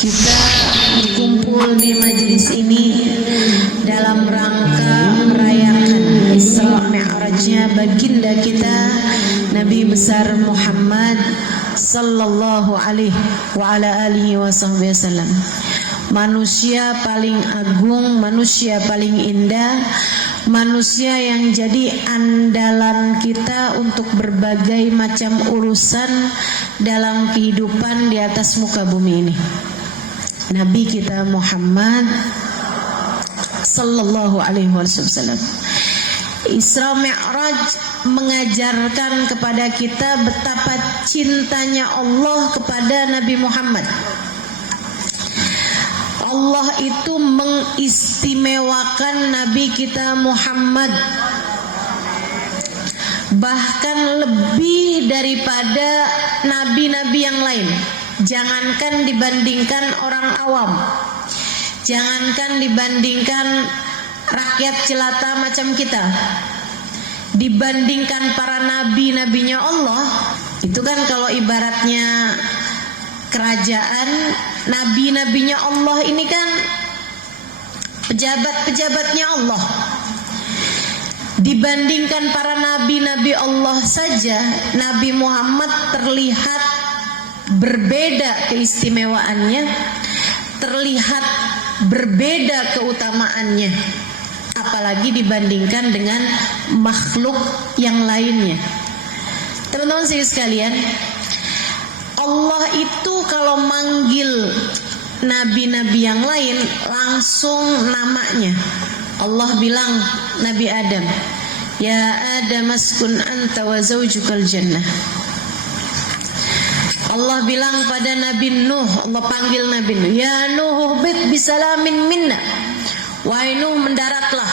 Kita kumpul di majelis ini dalam rangka merayakan Isra Mi'rajnya baginda kita Nabi besar Muhammad sallallahu alaihi wa ala alihi wasallam. Manusia paling agung, manusia paling indah, manusia yang jadi andalan kita untuk berbagai macam urusan dalam kehidupan di atas muka bumi ini. Nabi kita Muhammad sallallahu alaihi wasallam. Isra Mi'raj mengajarkan kepada kita betapa cintanya Allah kepada Nabi Muhammad. Allah itu mengistimewakan Nabi kita Muhammad bahkan lebih daripada nabi-nabi yang lain. Jangankan dibandingkan orang awam, jangankan dibandingkan rakyat jelata macam kita, dibandingkan para nabi-nabinya Allah. Itu kan kalau ibaratnya kerajaan, nabi-nabinya Allah ini kan pejabat-pejabatnya Allah. Dibandingkan para nabi-nabi Allah saja, Nabi Muhammad terlihat berbeda keistimewaannya, terlihat berbeda keutamaannya, apalagi dibandingkan dengan makhluk yang lainnya. Teman-teman sekalian, Allah itu kalau manggil nabi-nabi yang lain langsung namanya. Allah bilang Nabi Adam, ya Adam askun anta wa zawjukal jannah. Allah bilang pada Nabi Nuh, Allah panggil Nabi Nuh, ya Nuh bit bisalamin minna. Wahai Nuh, mendaratlah,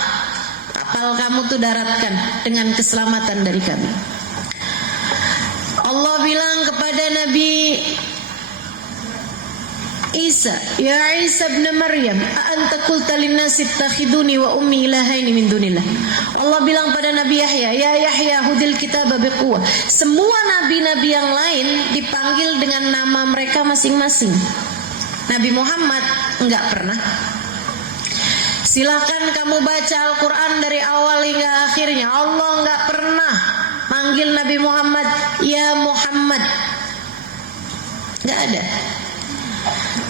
kapal kamu tuh daratkan dengan keselamatan dari kami. Allah bilang kepada Nabi Isa, ya Isa ibn Maryam, a'anta qulta linnasi ittakhiduni wa ummi ilahaini min dunillah. Allah bilang pada Nabi Yahya, ya Yahya hudil kitaba biquwwah. Semua nabi-nabi yang lain dipanggil dengan nama mereka masing-masing. Nabi Muhammad enggak pernah. Silakan kamu baca Al-Quran dari awal hingga akhirnya, Allah enggak pernah manggil Nabi Muhammad ya Muhammad. Enggak ada.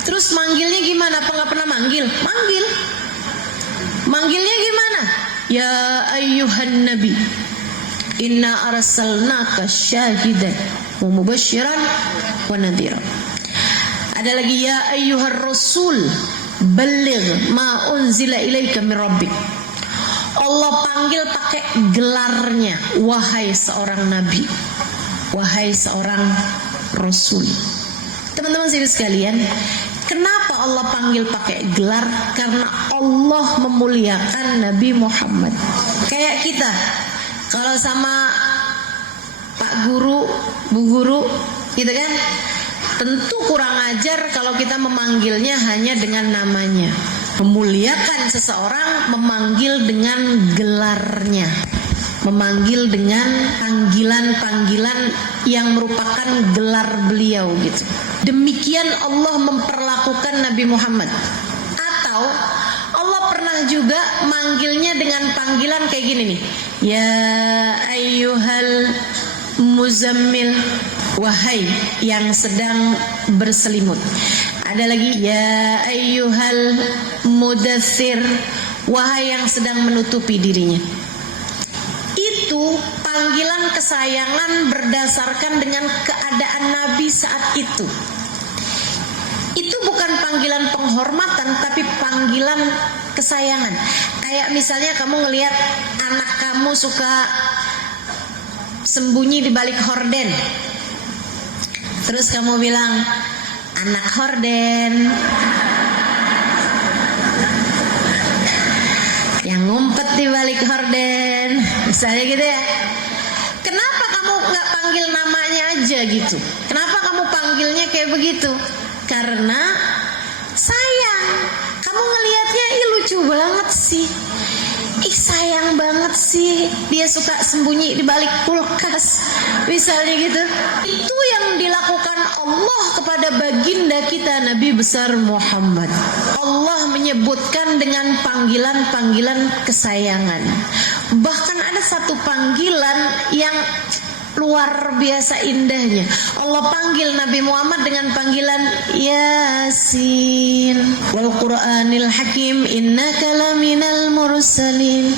Terus manggilnya gimana? Apa nggak pernah manggil? Manggil. Manggilnya gimana? Ya ayyuhan nabi, inna arsalnaka syahidan wa mubasyiran wa nadhiran. Ada lagi ya ayyuhar rasul, balligh ma unzila ilaika min rabbik. Allah panggil pakai gelarnya, wahai seorang nabi, wahai seorang rasul. Teman-teman sekalian, kenapa Allah panggil pakai gelar? Karena Allah memuliakan Nabi Muhammad. Kayak kita, kalau sama Pak Guru, Bu Guru, gitu kan? Tentu kurang ajar kalau kita memanggilnya hanya dengan namanya. Memuliakan seseorang memanggil dengan gelarnya, memanggil dengan panggilan-panggilan yang merupakan gelar beliau gitu. Demikian Allah memperlakukan Nabi Muhammad. Atau Allah pernah juga manggilnya dengan panggilan kayak gini nih, ya ayyuhal muzammil, wahai yang sedang berselimut. Ada lagi ya ayyuhal mudaththir, wahai yang sedang menutupi dirinya. Itu panggilan kesayangan berdasarkan dengan keadaan Nabi saat itu. Itu bukan panggilan penghormatan, tapi panggilan kesayangan. Kayak misalnya kamu ngelihat anak kamu suka sembunyi di balik horden, terus kamu bilang, anak horden yang ngumpet di balik horden, misalnya gitu ya. Kenapa kamu nggak panggil namanya aja gitu? Kenapa kamu panggilnya kayak begitu? Karena sayang. Kamu ngelihatnya, ih lucu banget sih, ih sayang banget sih, dia suka sembunyi di balik kulkas, misalnya gitu. Itu yang dilakukan Allah kepada baginda kita Nabi besar Muhammad. Allah menyebutkan dengan panggilan-panggilan kesayangan. Bahkan ada satu panggilan yang luar biasa indahnya. Allah panggil Nabi Muhammad dengan panggilan Yasin wal Qur'anil Hakim innaka laminal mursalin.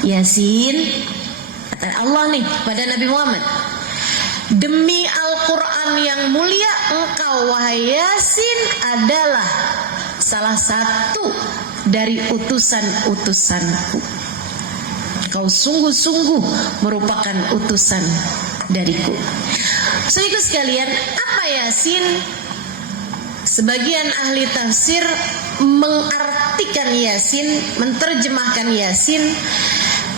Yasin, kata Allah nih pada Nabi Muhammad, demi Al-Quran yang mulia, engkau wahai Yasin adalah salah satu dari utusan-utusanku. Kau sungguh-sungguh merupakan utusan dariku. Saudaraku sekalian, apa Yasin? Sebagian ahli tafsir mengartikan Yasin, menerjemahkan Yasin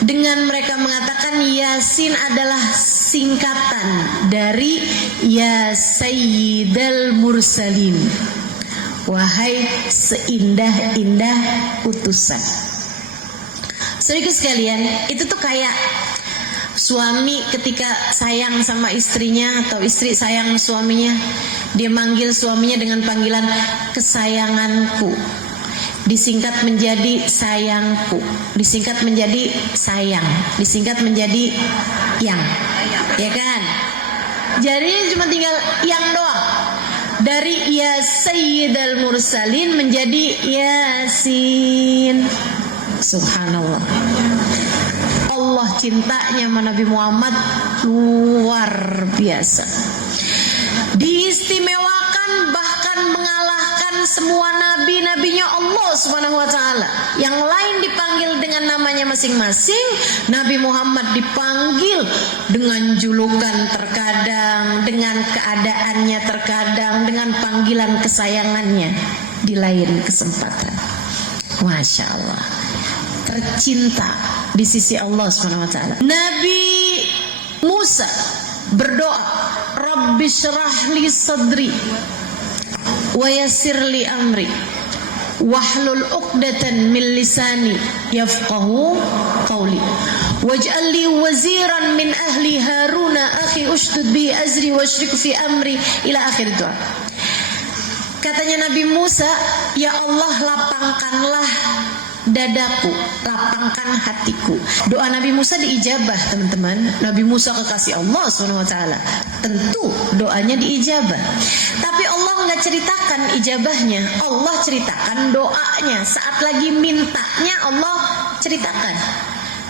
dengan mereka mengatakan Yasin adalah singkatan dari Ya Sayyidal Mursalin, wahai seindah-indah utusan. Saudaraku sekalian, itu tuh kayak suami ketika sayang sama istrinya atau istri sayang suaminya, dia manggil suaminya dengan panggilan kesayanganku, disingkat menjadi sayangku, disingkat menjadi sayang, disingkat menjadi yang, ya kan? Jadi cuma tinggal yang doang. Dari Ya Sayyidal Mursalin menjadi Yasin. Subhanallah. Allah cintanya sama Nabi Muhammad luar biasa. Diistimewakan, bahkan mengalahkan semua nabi-nabinya Allah Subhanahu wa taala. Yang lain dipanggil dengan namanya masing-masing, Nabi Muhammad dipanggil dengan julukan terkadang, dengan keadaannya terkadang, dengan panggilan kesayangannya di lain kesempatan. Masya Allah, tercinta di sisi Allah Subhanahu wa taala. Nabi Musa berdoa, Rabbi syrah li sadri wa yassir li amri wahlul 'uqdatan min lisani yafqahu qawli waj'al li waziran min ahli Haruna akhi ushdud bi azri wasyrik fi amri ila akhir doa. Katanya Nabi Musa, ya Allah lapangkanlah dadaku, lapangkan hatiku. Doa Nabi Musa diijabah, teman-teman. Nabi Musa kekasih Allah SWT, tentu doanya diijabah. Tapi Allah nggak ceritakan ijabahnya, Allah ceritakan doanya. Saat lagi mintanya Allah ceritakan.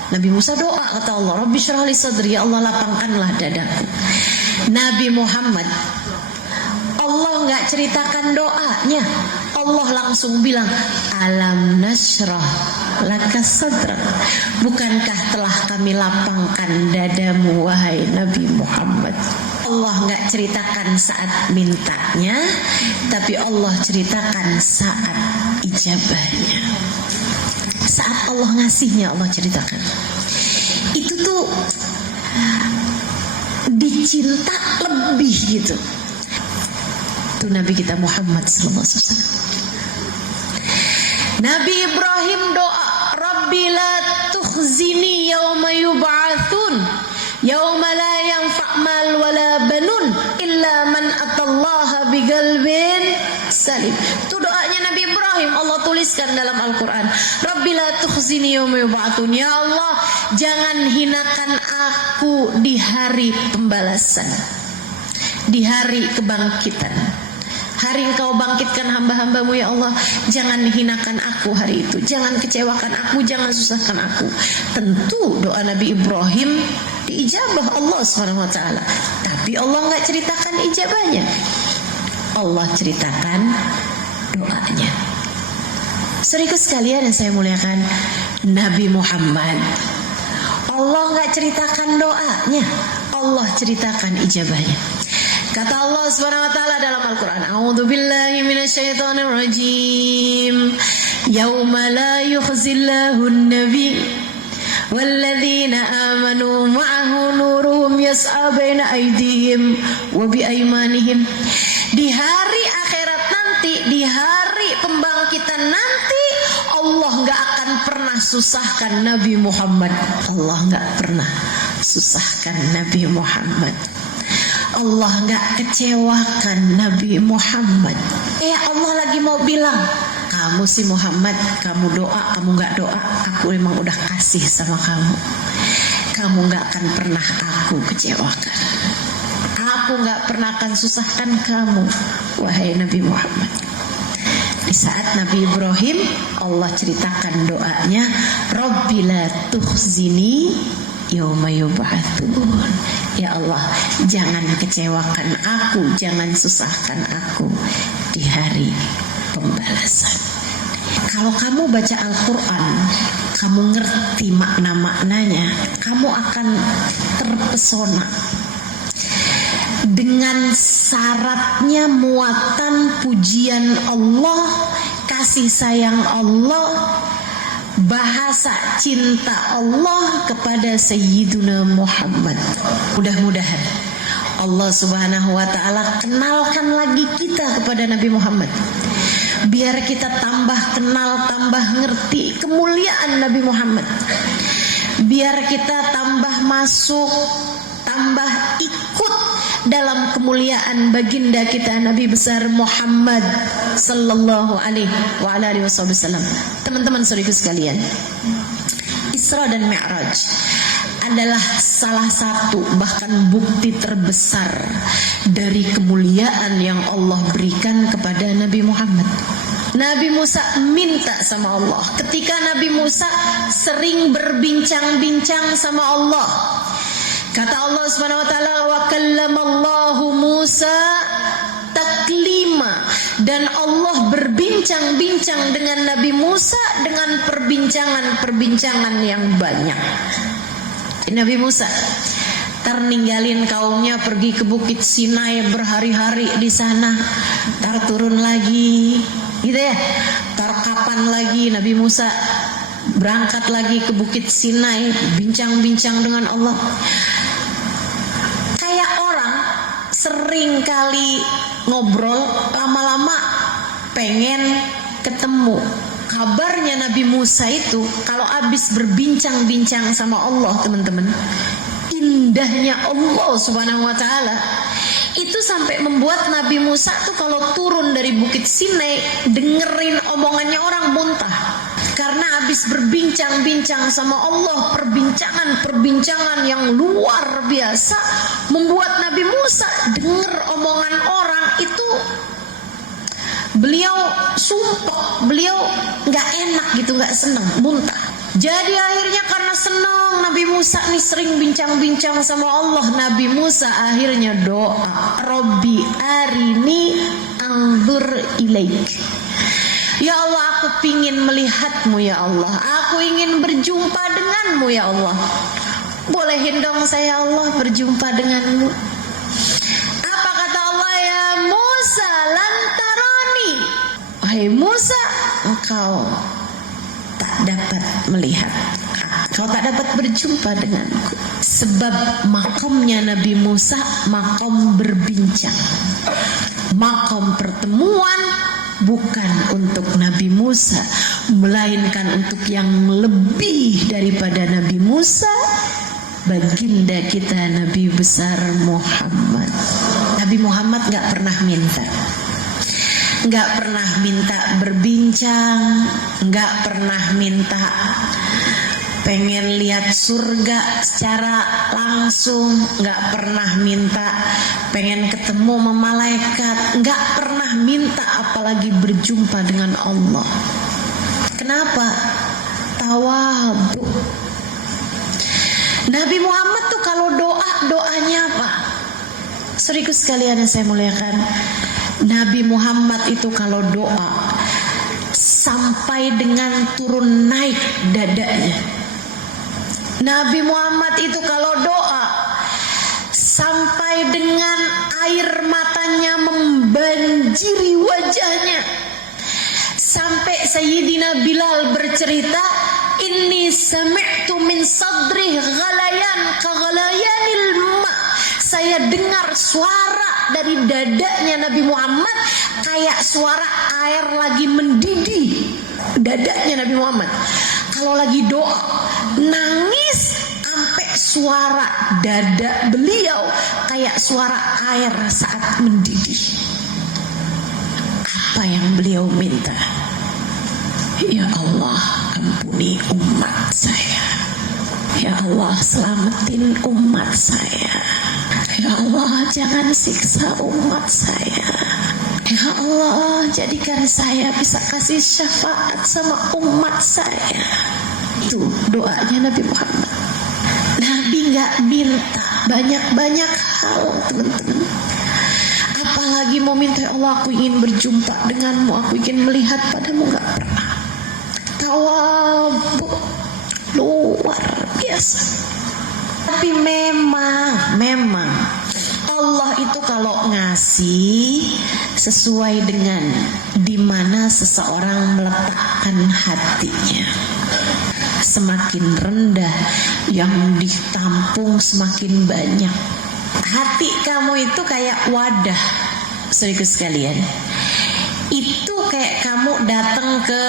Nabi Musa doa, kata Allah, Rabbi syrah li sadri, ya Allah lapangkanlah dadaku. Nabi Muhammad, Allah nggak ceritakan doanya, Allah langsung bilang alam nasrah laka sadrak, bukankah telah kami lapangkan dadamu wahai Nabi Muhammad. Allah nggak ceritakan saat mintanya, tapi Allah ceritakan saat ijabahnya, saat Allah ngasihnya Allah ceritakan. Itu tuh dicinta lebih gitu. Itu Nabi kita Muhammad sallallahu alaihi wasallam. Nabi Ibrahim doa, Rabbi la tukhzini yauma yub'atsun yauma la yanfa' mal wala banun illa man atallaha biqalbin salim. Itu doanya Nabi Ibrahim, Allah tuliskan dalam Al-Quran. Rabbi la tukhzini yauma yub'atsun, ya Allah jangan hinakan aku di hari pembalasan, di hari kebangkitan. Hari engkau bangkitkan hamba-hambamu ya Allah, jangan hinakan aku hari itu, jangan kecewakan aku, jangan susahkan aku. Tentu doa Nabi Ibrahim diijabah Allah SWT, tapi Allah nggak ceritakan ijabahnya, Allah ceritakan doanya. Saudaraku sekalian yang saya muliakan, Nabi Muhammad, Allah nggak ceritakan doanya, Allah ceritakan ijabahnya. Kata Allah Subhanahu wa taala dalam Al-Qur'an, A'udzubillahi minasyaitonir rajim. Yauma la yukhzillahu an-nabiy walladzina amanu ma'ahu nuruhum yas'a baina aydihim wa bi aymanihim. Di hari akhirat nanti, di hari pembangkitan nanti, Allah enggak akan pernah susahkan Nabi Muhammad. Allah enggak pernah susahkan Nabi Muhammad. Allah nggak kecewakan Nabi Muhammad. Allah lagi mau bilang, kamu si Muhammad, kamu doa, kamu nggak doa, aku emang udah kasih sama kamu. Kamu nggak akan pernah aku kecewakan. Aku nggak pernah akan susahkan kamu, wahai Nabi Muhammad. Di saat Nabi Ibrahim, Allah ceritakan doanya, Rabbi la tukhzini yauma yub'atsun. Ya Allah, jangan kecewakan aku, jangan susahkan aku di hari pembalasan. Kalau kamu baca Al-Quran, kamu ngerti makna-maknanya, kamu akan terpesona dengan syaratnya muatan pujian Allah, kasih sayang Allah, bahasa cinta Allah kepada Sayyiduna Muhammad. Mudah-mudahan Allah Subhanahu wa ta'ala kenalkan lagi kita kepada Nabi Muhammad, biar kita tambah kenal, tambah ngerti kemuliaan Nabi Muhammad, biar kita tambah masuk, tambah ikut dalam kemuliaan baginda kita Nabi besar Muhammad sallallahu alaihi wasallam. Teman-teman saudaraku sekalian, Isra dan Mi'raj adalah salah satu bahkan bukti terbesar dari kemuliaan yang Allah berikan kepada Nabi Muhammad. Nabi Musa minta sama Allah. Ketika Nabi Musa sering berbincang-bincang sama Allah, kata Allah Subhanahu wa taala, wa kallamallahu Musa taklima, dan Allah berbincang-bincang dengan Nabi Musa dengan perbincangan-perbincangan yang banyak. Nabi Musa ninggalin kaumnya pergi ke Bukit Sinai berhari-hari di sana, turun lagi, gitu ya. Kapan lagi Nabi Musa berangkat lagi ke Bukit Sinai, bincang-bincang dengan Allah. Kayak orang sering kali ngobrol, lama-lama pengen ketemu. Kabarnya Nabi Musa itu kalau habis berbincang-bincang sama Allah, teman-teman, indahnya Allah Subhanahu wa ta'ala itu sampai membuat Nabi Musa tuh kalau turun dari Bukit Sinai dengerin omongannya orang muntah. Karena habis berbincang-bincang sama Allah, perbincangan-perbincangan yang luar biasa membuat Nabi Musa denger omongan orang itu beliau sumpah, beliau nggak enak gitu, nggak senang, muntah. Jadi akhirnya karena senang Nabi Musa nih sering bincang-bincang sama Allah, Nabi Musa akhirnya doa, Rabbi arini anzur ilaik. Ya Allah, aku pingin melihatmu ya Allah, aku ingin berjumpa denganmu ya Allah. Bolehin dong saya Allah berjumpa denganmu. Apa kata Allah? Ya Musa lantaroni, wahai Musa, engkau tak dapat melihat, kau tak dapat berjumpa denganku. Sebab makamnya Nabi Musa makom berbincang, makom pertemuan, bukan untuk Nabi Musa, melainkan untuk yang lebih daripada Nabi Musa, baginda kita Nabi besar Muhammad. Nabi Muhammad gak pernah minta, gak pernah minta berbincang, gak pernah minta pengen lihat surga secara langsung, gak pernah minta pengen ketemu sama malaikat, gak pernah minta apalagi berjumpa dengan Allah. Kenapa? Tawadhu. Nabi Muhammad tuh kalau doanya apa? Saudaraku sekalian yang saya muliakan, Nabi Muhammad itu kalau doa sampai dengan turun naik dadanya. Nabi Muhammad itu kalau doa sampai dengan air matanya membanjiri wajahnya. Sampai Sayyidina Bilal bercerita, inni sami'tu min sadri ghalayan ka ghalayanil ma. Saya dengar suara dari dadanya Nabi Muhammad kayak suara air lagi mendidih dadanya Nabi Muhammad. Kalau lagi doa nangis sampai suara dada beliau kayak suara air saat mendidih. Apa yang beliau minta? Ya Allah, ampuni umat saya. Ya Allah, selamatin umat saya. Ya Allah, jangan siksa umat saya. Ya Allah, jadikan saya bisa kasih syafaat sama umat saya. Itu doanya Nabi Muhammad. Nabi gak minta banyak-banyak hal, teman-teman. Apalagi mau minta, ya Allah, aku ingin berjumpa denganmu, aku ingin melihat padamu. Gak pernah. Tawadhu luar biasa. Tapi memang Allah itu kalau ngasih sesuai dengan dimana seseorang meletakkan hatinya. Semakin rendah yang ditampung semakin banyak. Hati kamu itu kayak wadah, saudaraku sekalian. Itu kayak kamu datang ke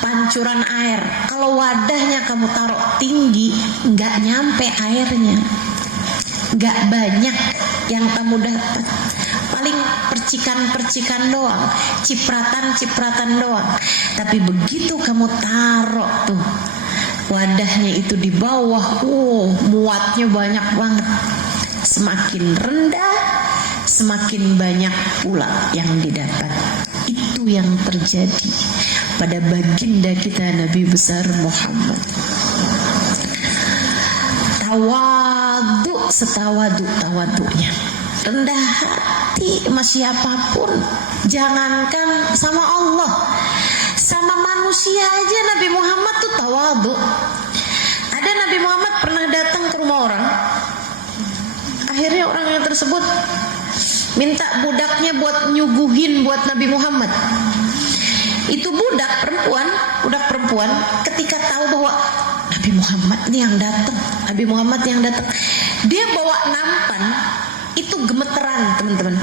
pancuran air. Kalau wadahnya kamu taruh tinggi, nggak nyampe airnya, nggak banyak yang kamu dapat. Paling percikan-percikan doang, cipratan-cipratan doang. Tapi begitu kamu taruh tuh wadahnya itu di bawah, muatnya banyak banget. Semakin rendah, semakin banyak pula yang didapat. Itu yang terjadi pada baginda kita Nabi besar Muhammad. Tawadhu tawadunya, rendah hati sama siapapun. Jangankan sama Allah, sama manusia aja Nabi Muhammad tuh tawadhu. Ada Nabi Muhammad pernah datang ke rumah orang. Akhirnya orang yang tersebut minta budaknya buat nyuguhin buat Nabi Muhammad. Itu budak perempuan ketika tahu bahwa Nabi Muhammad yang datang, dia bawa nampan, itu gemeteran, teman-teman.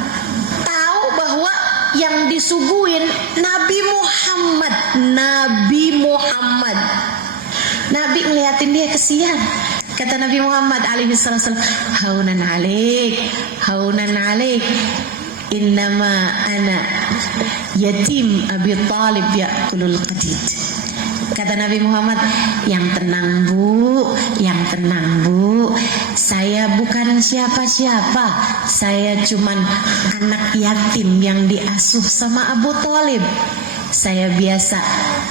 Tahu bahwa yang disuguhin Nabi Muhammad. Nabi ngeliatin dia, kesian. Kata Nabi Muhammad alaihi salam, haunan alaik, innama ana yatim Abi Talib ya'kulul qadid. Kata Nabi Muhammad, yang tenang bu, saya bukan siapa-siapa, saya cuman anak yatim yang diasuh sama Abu Talib. Saya biasa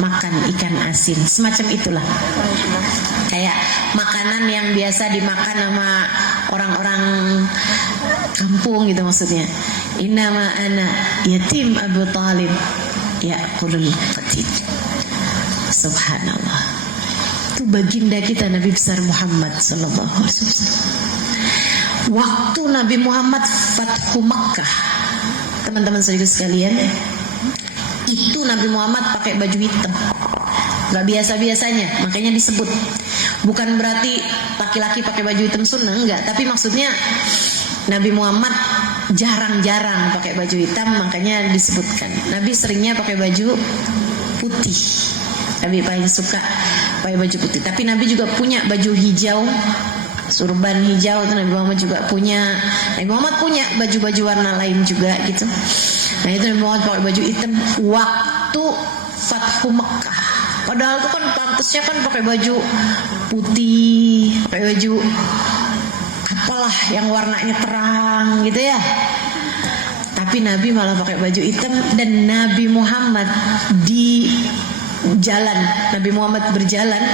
makan ikan asin, semacam itulah. Kayak makanan yang biasa dimakan sama orang-orang kampung gitu maksudnya. Innama ana yatim Abu Talib ya'kulul qadid. Subhanallah. Itu baginda kita Nabi besar Muhammad sallallahu alaihi wasallam. Waktu Nabi Muhammad Fathu Makkah, teman-teman saudara sekalian, itu Nabi Muhammad pakai baju hitam. Gak biasa-biasanya, makanya disebut. Bukan berarti laki-laki pakai baju hitam sunnah, enggak. Tapi maksudnya Nabi Muhammad jarang-jarang pakai baju hitam, makanya disebutkan. Nabi seringnya pakai baju putih. Nabi paling suka pakai baju putih. Tapi Nabi juga punya baju hijau, surban hijau. Itu Nabi Muhammad juga punya. Nabi Muhammad punya baju-baju warna lain juga gitu. Nah itu Nabi Muhammad pakai baju hitam waktu Fathu Makkah. Padahal itu kan pantasnya kan pakai baju putih, pakai baju apalah yang warnanya terang gitu ya. Tapi Nabi malah pakai baju hitam. Dan Nabi Muhammad di jalan, Nabi Muhammad berjalan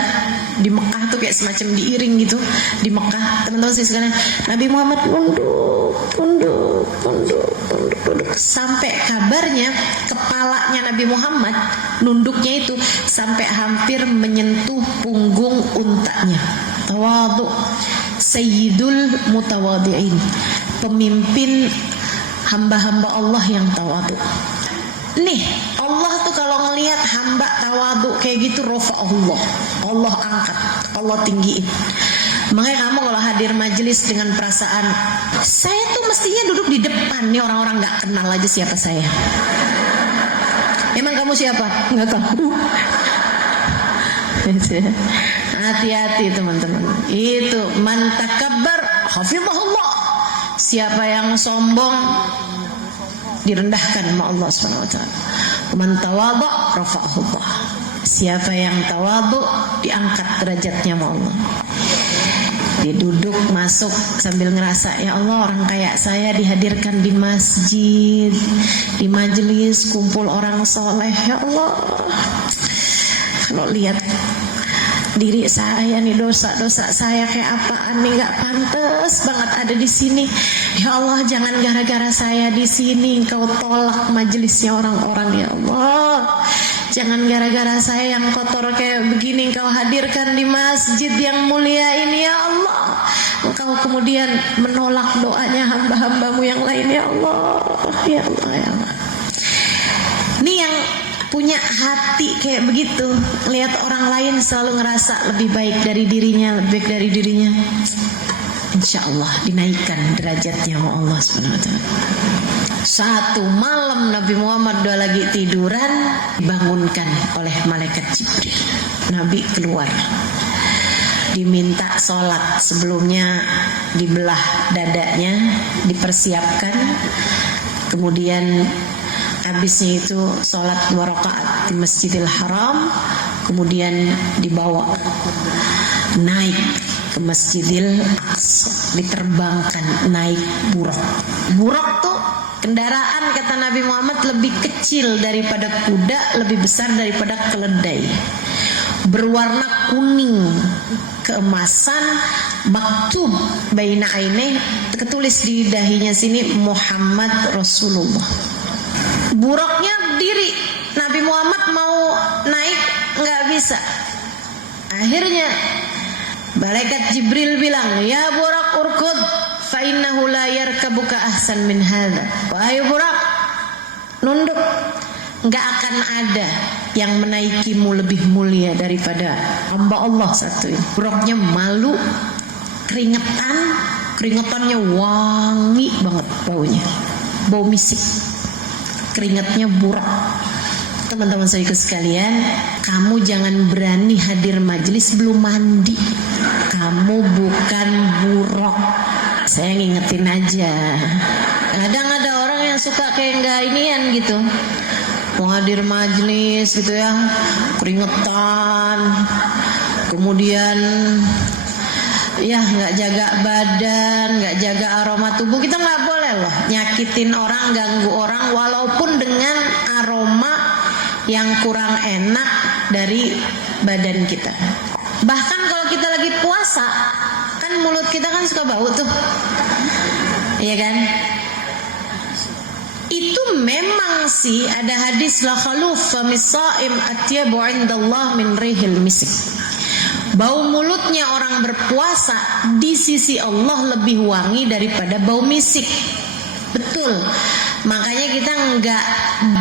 di Mekah tuh kayak semacam diiring gitu di Mekah, teman-teman sih sekarang. Nabi Muhammad punduk sampai kabarnya kepalanya Nabi Muhammad nunduknya itu sampai hampir menyentuh punggung untanya. Tawadhu, sayyidul mutawadhi'in, pemimpin hamba-hamba Allah yang tawadhu. Nih, Allah tuh kalau ngelihat hamba tawadhu kayak gitu, rafa Allah angkat, Allah tinggiin. Makanya kamu kalau hadir majelis dengan perasaan, saya tuh mestinya duduk di depan, nih orang-orang nggak kenal aja siapa saya. Emang kamu siapa? Nggak tahu. Hati-hati teman-teman. Itu man takabbar hafizahullah. Siapa yang sombong direndahkan sama Allah Subhanahu wa taala. Man tawadha rafa'ahu Allah. Siapa yang tawadhu diangkat derajatnya sama Allah. Dia duduk masuk sambil ngerasa, ya Allah, orang kayak saya dihadirkan di masjid, di majelis kumpul orang soleh, ya Allah. Kalau lihat diri saya nih, dosa-dosa saya kayak apaan nih, nggak pantas banget ada di sini. Ya Allah, jangan gara-gara saya di sini Engkau tolak majelisnya orang-orang, ya Allah. Jangan gara-gara saya yang kotor kayak begini Engkau hadirkan di masjid yang mulia ini, ya Allah. Engkau kemudian menolak doanya hamba-hambamu yang lain, ya Allah. Ya Allah, ya Allah. Ini yang punya hati kayak begitu, lihat orang lain selalu ngerasa lebih baik dari dirinya, lebih baik dari dirinya, insya Allah dinaikkan derajatnya sama Allah Subhanahu wa taala. Satu malam Nabi Muhammad udah lagi tiduran, dibangunkan oleh malaikat Jibril. Nabi keluar, diminta sholat. Sebelumnya dibelah dadanya, dipersiapkan. Kemudian habisnya itu sholat 2 rakaat di Masjidil Haram. Kemudian dibawa naik ke Masjidil Aqsa, diterbangkan naik buraq. Buraq tuh kendaraan, kata Nabi Muhammad, lebih kecil daripada kuda, lebih besar daripada keledai, berwarna kuning keemasan, maktub baina aine, tertulis di dahinya sini Muhammad Rasulullah. Buraqnya berdiri, Nabi Muhammad mau naik nggak bisa. Akhirnya malaikat Jibril bilang, ya buraq urkud fa innahu la yarkabuka ahsan min hadza. Wahai buraq, nunduk, nggak akan ada yang menaikimu lebih mulia daripada hamba Allah satu ini. Buraqnya malu, keringetannya wangi banget baunya, bau misik, keringatnya buraq. Teman-teman saudaraku sekalian, kamu jangan berani hadir majelis belum mandi. Kamu bukan buraq. Saya ngingetin aja. Kadang ada orang yang suka kayak nggak inian gitu, mau hadir majelis gitu ya, keringetan, kemudian ya nggak jaga badan, nggak jaga aroma tubuh. Kita nggak boleh loh nyakitin orang, ganggu orang, walaupun dengan aroma yang kurang enak dari badan kita. Bahkan kalau kita lagi puasa, kan mulut kita kan suka bau tuh, iya kan? Itu memang sih ada hadis, la khaluf famis shaim atyabu indallah min rihil misik. Bau mulutnya orang berpuasa di sisi Allah lebih wangi daripada bau misik. Betul. Makanya kita nggak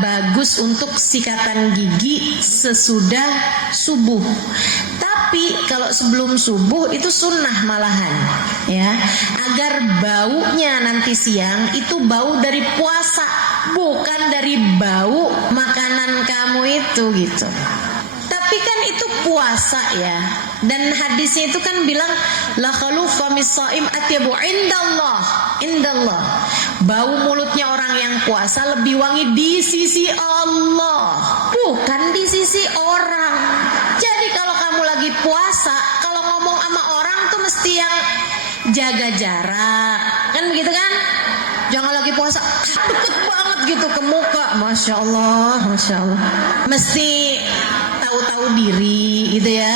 bagus untuk sikatan gigi sesudah subuh. Tapi kalau sebelum subuh itu sunnah malahan, ya, agar baunya nanti siang itu bau dari puasa, bukan dari bau makanan kamu itu gitu. Tapi kan itu puasa ya. Dan hadisnya itu kan bilang la khalufa mis-shaim atyabu indallah. Bau mulutnya orang yang puasa lebih wangi di sisi Allah, bukan di sisi orang. Jadi kalau kamu lagi puasa, kalau ngomong sama orang tuh mesti yang jaga jarak. Kan begitu kan? Jangan lagi puasa deket banget gitu ke muka. Masya Allah. Mesti tahu diri gitu ya.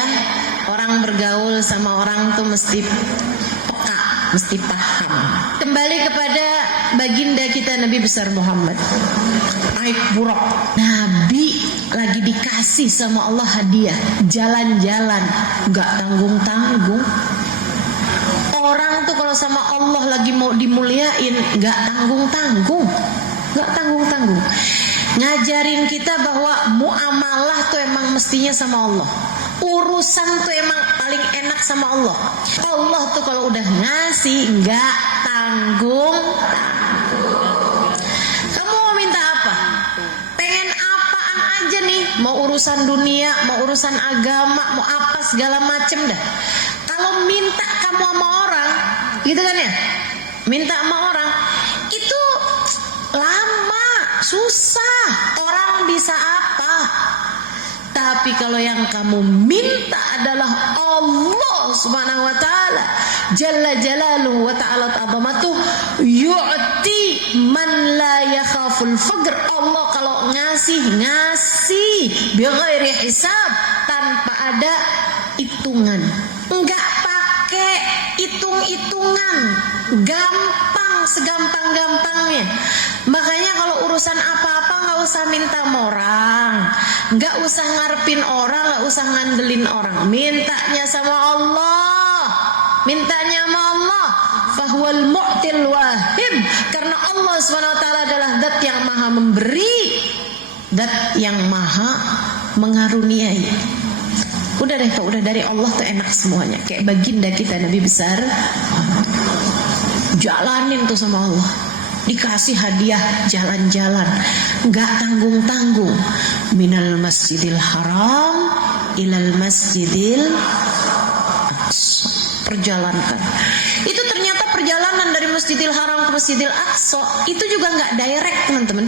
Orang bergaul sama orang tuh mesti peka, mesti paham. Kembali kepada baginda kita Nabi besar Muhammad, naik buraq. Nabi lagi dikasih sama Allah hadiah, jalan-jalan, gak tanggung-tanggung. Orang tuh kalau sama Allah lagi mau dimuliain, gak tanggung-tanggung. Ngajarin kita bahwa muamalah tuh emang mestinya sama Allah. Urusan tuh emang paling enak sama Allah. Allah tuh kalau udah ngasih gak tanggung. Kamu mau minta apa? Pengen apaan aja nih? Mau urusan dunia, mau urusan agama, mau apa segala macem dah. Kalau minta kamu sama orang, gitu kan ya? Minta sama orang, Tapi kalau yang kamu minta adalah Allah Subhanahu wa taala jalla jalaluhu wa ta'ala azamatuh, yu'ti man la yakhaful faqr. Allah kalau ngasih bi ghairi hisab, tanpa ada hitungan, enggak pakai hitung-hitungan, gampang, segampang-gampangnya. Makanya kalau urusan apa-apa nggak usah minta orang, nggak usah ngarepin orang, nggak usah ngandelin orang, mintanya sama Allah, mintanya sama Allah. Fahuwal mu'til wahib, karena Allah SWT adalah zat yang maha memberi, zat yang maha mengaruniai. Udah deh, kalau udah dari Allah tuh enak semuanya. Kayak baginda kita Nabi besar, jalanin tuh sama Allah, dikasih hadiah jalan-jalan, nggak tanggung-tanggung. Minal masjidil haram ilal masjidil aqsa, perjalankan. Itu ternyata perjalanan dari Masjidil Haram ke Masjidil Aqsa itu juga nggak direct teman-teman,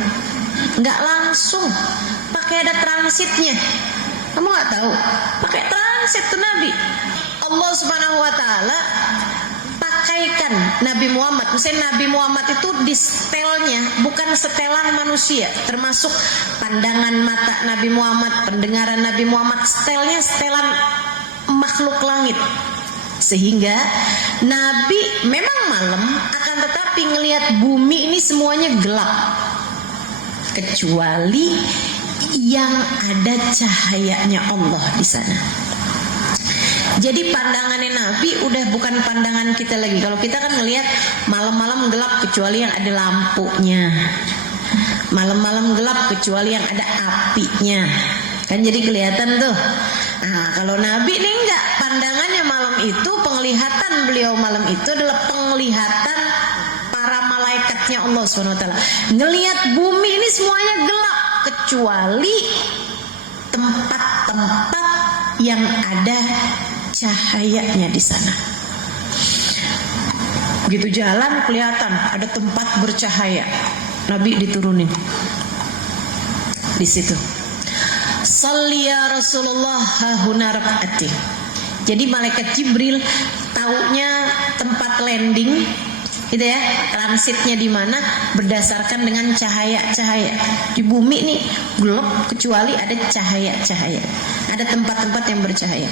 nggak langsung, pakai ada transitnya. Kamu nggak tahu? Pakai transit tuh Nabi. Allah Subhanahu Wa Taala pakaikan Nabi Muhammad. Misalnya Nabi Muhammad itu di setelnya bukan setelan manusia, termasuk pandangan mata Nabi Muhammad, pendengaran Nabi Muhammad, setelnya setelan makhluk langit. Sehingga Nabi memang malam, akan tetapi ngelihat bumi ini semuanya gelap, kecuali yang ada cahayanya Allah di sana. Jadi pandangannya Nabi udah bukan pandangan kita lagi. Kalau kita kan ngelihat malam-malam gelap kecuali yang ada lampunya, malam-malam gelap kecuali yang ada apinya, kan jadi kelihatan tuh. Nah kalau Nabi ini enggak, pandangannya malam itu, penglihatan beliau malam itu adalah penglihatan para malaikatnya Allah SWT. Ngelihat bumi ini semuanya gelap kecuali tempat-tempat yang ada cahayanya di sana. Begitu jalan kelihatan ada tempat bercahaya, Nabi diturunin di situ. Shalli ya Rasulullah hahuna rak'ati. Jadi malaikat Jibril taunya tempat landing gitu ya, transitnya di mana berdasarkan dengan cahaya-cahaya. Di bumi nih gelap kecuali ada cahaya-cahaya, ada tempat-tempat yang bercahaya.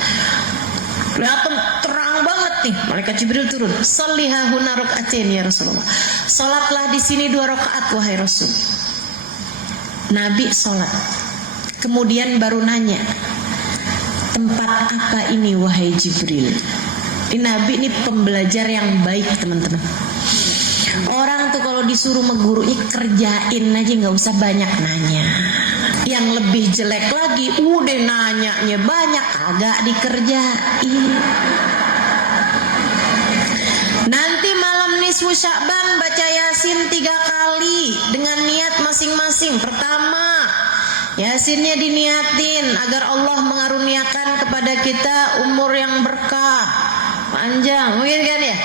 Kelihatan terang banget nih, malaikat Jibril turun. Shalli hahuna rak'atin ya Rasulullah. Salatlah di sini 2 rakaat wahai Rasul. Nabi salat. Kemudian baru nanya, tempat apa ini wahai Jibril? Ini Nabi ini pembelajar yang baik teman-teman. Orang tuh kalau disuruh sama gurunya kerjain aja, nggak usah banyak nanya. Yang lebih jelek lagi, udah nanyanya banyak, agak dikerjain. Nanti malam nisfu Sya'ban baca Yasin 3 kali dengan niat masing-masing. Pertama, Yasinnya diniatin agar Allah mengaruniakan kepada kita umur yang berkah, panjang, mungkin kan ya,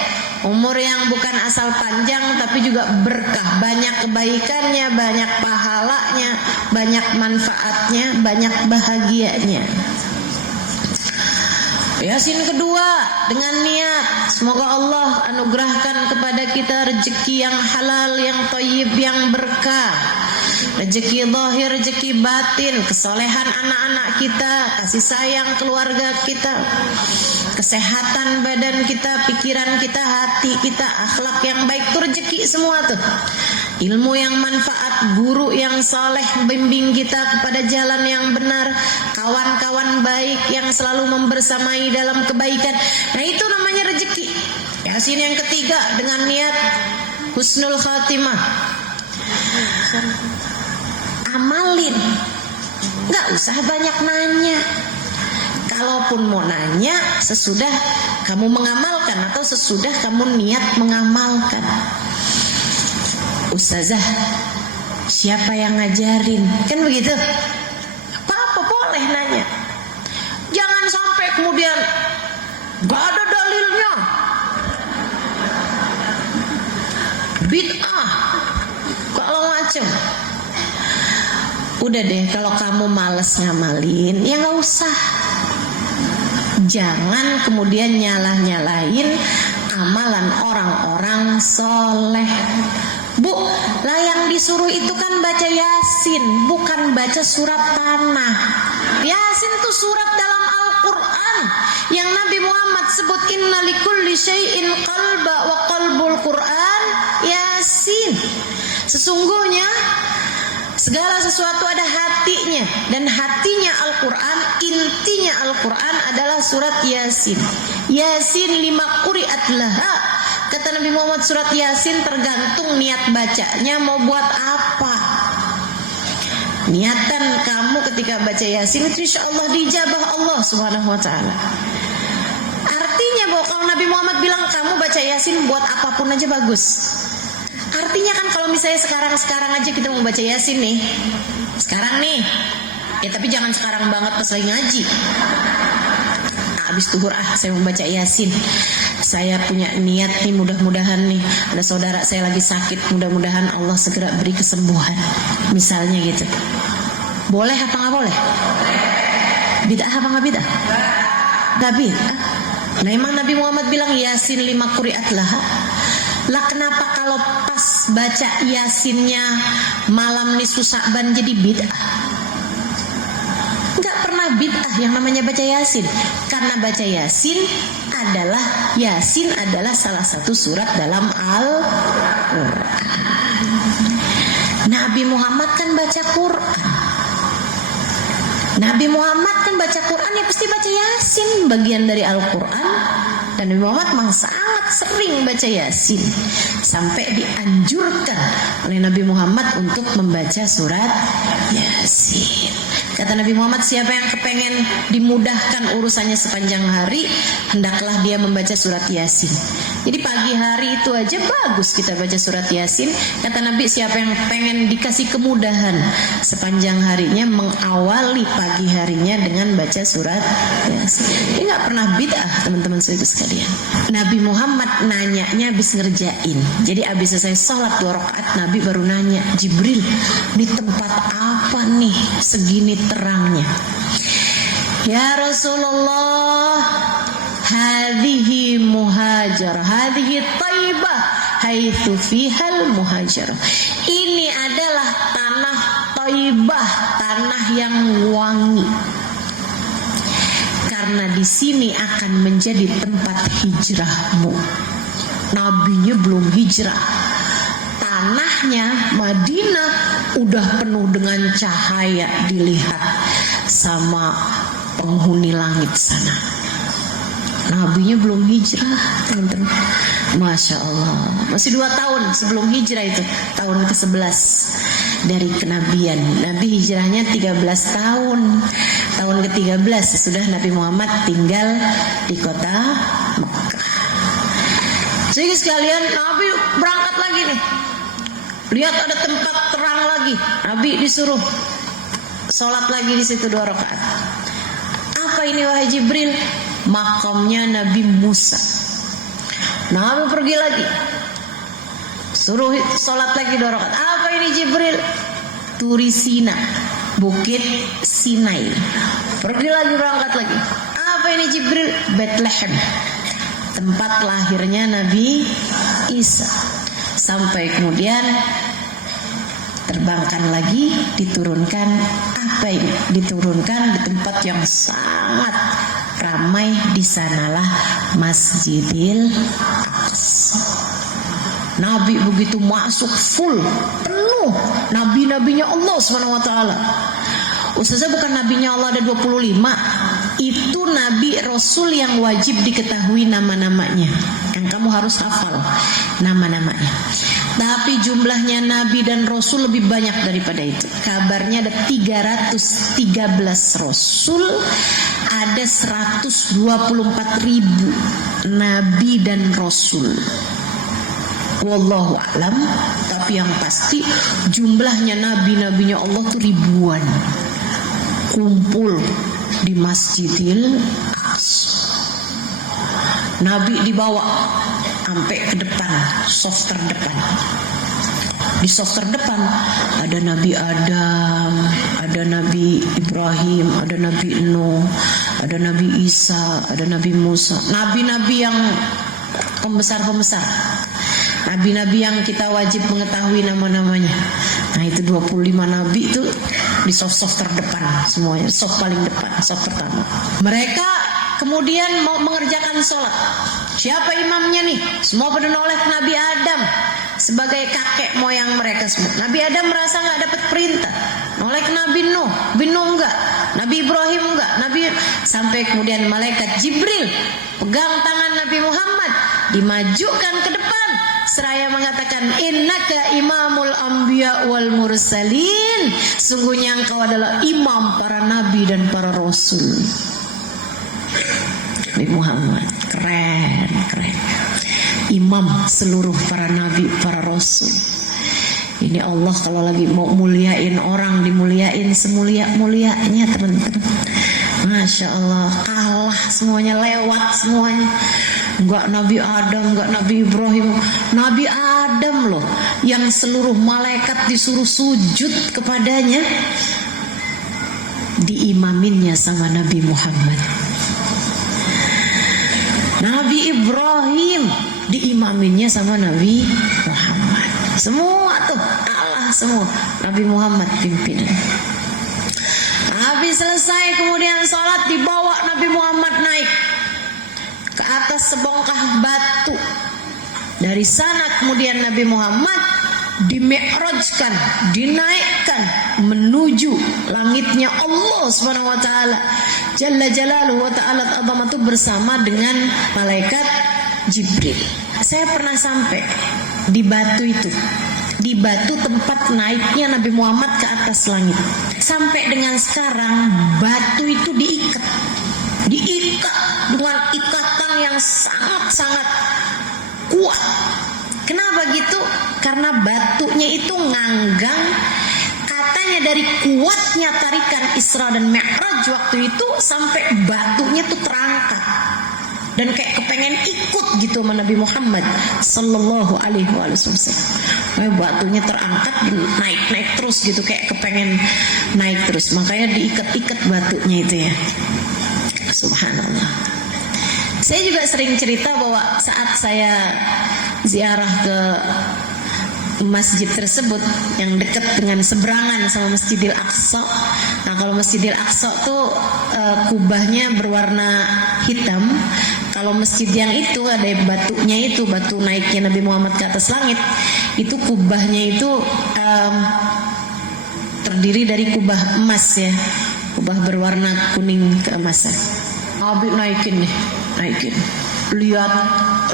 umur yang bukan asal panjang tapi juga berkah, banyak kebaikannya, banyak pahalanya, banyak manfaatnya, banyak bahagianya. Yasin kedua dengan niat semoga Allah anugerahkan kepada kita rezeki yang halal, yang thayyib, yang berkah, rezeki zahir, rezeki batin, kesolehan anak-anak kita, kasih sayang keluarga kita, kesehatan badan kita, pikiran kita, hati kita, akhlak yang baik, itu rezeki semua tuh. Ilmu yang manfaat, guru yang saleh bimbing kita kepada jalan yang benar, kawan-kawan baik yang selalu membersamai dalam kebaikan. Nah itu namanya rezeki. Yasin yang ketiga dengan niat husnul khatimah. Amalin, nggak usah banyak nanya. Kalaupun mau nanya, sesudah kamu mengamalkan atau sesudah kamu niat mengamalkan. Ustazah, siapa yang ngajarin? Kan begitu. Apa-apa boleh nanya. Jangan sampai kemudian gak ada dalilnya, bid'ah, kalau macam. Udah deh, kalau kamu males ngamalin, ya nggak usah. Jangan kemudian nyalah-nyalahin amalan orang-orang soleh. Bu, lah yang disuruh itu kan baca Yasin, bukan baca surat tanah. Yasin itu surat dalam Al-Quran yang Nabi Muhammad sebut inna likulli syai'in qalba wa qalbul Quran Yasin. Sesungguhnya segala sesuatu ada hatinya, dan hatinya Al-Quran, intinya Al-Quran adalah surat Yasin. Yasin lima quri'at laha. Kata Nabi Muhammad, surat Yasin tergantung niat bacanya mau buat apa. Niatan kamu ketika baca Yasin itu insya Allah dijabah Allah Subhanahu wa ta'ala. Artinya bahwa kalau Nabi Muhammad bilang kamu baca Yasin buat apapun aja bagus. Artinya kan kalau misalnya sekarang aja kita mau baca Yasin nih, sekarang nih, ya tapi jangan sekarang banget pas lagi ngaji. Habis tuhur saya mau baca Yasin. Saya punya niat nih, mudah-mudahan nih ada saudara saya lagi sakit, mudah-mudahan Allah segera beri kesembuhan. Misalnya gitu. Boleh apa nggak boleh? Bid'ah apa nggak bid'ah? Nggak bid'ah. Nah emang Nabi Muhammad bilang Yasin lima quri'at laha. Lah kenapa kalau pas baca Yasinnya malam nisfu Sya'ban jadi bid'ah? Enggak pernah bid'ah yang namanya baca Yasin. Karena baca Yasin adalah salah satu surat dalam Al-Quran. Nabi Muhammad kan baca Quran. Nabi Muhammad kan baca Quran, ya pasti baca Yasin, bagian dari Al-Quran. Dan Nabi Muhammad memang sangat sering baca Yasin, sampai dianjurkan oleh Nabi Muhammad untuk membaca surat Yasin. Kata Nabi Muhammad, siapa yang kepengen dimudahkan urusannya sepanjang hari, hendaklah dia membaca surat Yasin. Jadi pagi hari itu aja bagus kita baca surat Yasin. Kata Nabi, siapa yang pengen dikasih kemudahan sepanjang harinya, mengawali pagi harinya dengan baca surat Yasin. Ini gak pernah bid'ah teman-teman sekalian. Nabi Muhammad nanyanya habis ngerjain. Jadi habis selesai sholat 2 rakaat, Nabi baru nanya, Jibril, di tempat apa nih segini terangnya? Ya Rasulullah, hadhihi muhajarah, hadhihi taibah, haitsu fihal muhajarah. Ini adalah tanah taibah, tanah yang wangi. Karena di sini akan menjadi tempat hijrahmu. Nabinya belum hijrah. Tanahnya Madinah udah penuh dengan cahaya dilihat sama penghuni langit sana. Nabinya belum hijrah, teman-teman. Masya Allah, masih 2 tahun sebelum hijrah itu, tahun ke-11 dari kenabian. Nabi hijrahnya 13 tahun. Tahun ke-13 sudah Nabi Muhammad tinggal di kota Mekah. Jadi sekalian, Nabi berangkat lagi nih. Lihat ada tempat terang lagi. Nabi disuruh sholat lagi di situ 2 rakaat. Apa ini wahai Jibril? Makamnya Nabi Musa. Nabi pergi lagi, suruh sholat lagi 2 rakaat. Apa ini Jibril? Turi Sina, Bukit Sinai. Pergi lagi, berangkat lagi. Apa ini Jibril? Bethlehem, tempat lahirnya Nabi Isa. Sampai kemudian terbangkan lagi, diturunkan. Apa ini? Diturunkan di tempat yang sangat ramai, di sanalah Masjidil Aqsa. Nabi begitu masuk full, penuh nabi-nabinya Allah SWT. Ustazah, bukan nabinya Allah ada 25. Itu nabi rasul yang wajib diketahui nama-namanya, yang kamu harus hafal nama-namanya. Tapi jumlahnya nabi dan rasul lebih banyak daripada itu. Kabarnya ada 313 rasul, ada 124.000 nabi dan rasul. Wallahu a'lam. Tapi yang pasti jumlahnya nabi-nabinya Allah itu ribuan, kumpul di Masjidil Aqsa. Nabi dibawa sampai ke depan, soft terdepan. Di soft terdepan ada Nabi Adam, ada Nabi Ibrahim, ada Nabi Nuh, ada Nabi Isa, ada Nabi Musa. Nabi-nabi yang pembesar-pembesar. Nabi-nabi yang kita wajib mengetahui nama-namanya. Nah itu 25 nabi itu di soft terdepan semuanya, soft paling depan, soft pertama. Mereka kemudian mau mengerjakan sholat. Siapa imamnya nih? Semua pada noleh Nabi Adam sebagai kakek moyang mereka semua. Nabi Adam merasa nggak dapat perintah. Noleh Nabi Nuh, enggak. Nabi Ibrahim enggak. Sampai kemudian malaikat Jibril pegang tangan Nabi Muhammad, dimajukan ke depan seraya mengatakan, innaka imamul anbiya wal mursalin, sungguhnya engkau adalah imam para nabi dan para rasul. Nabi Muhammad keren, imam seluruh para nabi, para rasul. Ini Allah kalau lagi mau muliain orang, dimuliain semulia-mulianya, teman-teman. Masya Allah, kalah semuanya, lewat semuanya. Enggak Nabi Adam, enggak Nabi Ibrahim. Nabi Adam loh yang seluruh malaikat disuruh sujud kepadanya, diimaminnya sama Nabi Muhammad. Nabi Ibrahim diimaminnya sama Nabi Muhammad. Semua tuh Allah semua, Nabi Muhammad pimpinan. Habis selesai kemudian sholat, dibawa Nabi Muhammad naik ke atas sebongkah batu. Dari sana kemudian Nabi Muhammad dimi'rajkan, dinaikkan menuju langitnya Allah Subhanahu wa taala Jalla Jalaluhu wa ta'ala azamatu bersama dengan malaikat Jibril. Saya pernah sampai di batu itu, di batu tempat naiknya Nabi Muhammad ke atas langit. Sampai dengan sekarang batu itu diikat dengan ikatan yang sangat-sangat kuat. Kenapa gitu? Karena batunya itu nganggang, katanya dari kuatnya tarikan Isra dan Mi'raj waktu itu sampai batunya tuh terangkat dan kayak kepengen ikut gitu sama Nabi Muhammad sallallahu alaihi wasallam. Batunya terangkat, naik terus gitu, kayak kepengen naik terus, makanya diikat-ikat batunya itu ya. Subhanallah. Saya juga sering cerita bahwa saat saya ziarah ke masjid tersebut yang dekat dengan seberangan sama Masjidil Aqsa. Nah kalau Masjidil Aqsa tuh kubahnya berwarna hitam. Kalau masjid yang itu ada batunya itu, batu naiknya Nabi Muhammad ke atas langit, itu kubahnya itu terdiri dari kubah emas ya, kubah berwarna kuning keemasan. Nabi naikin, lihat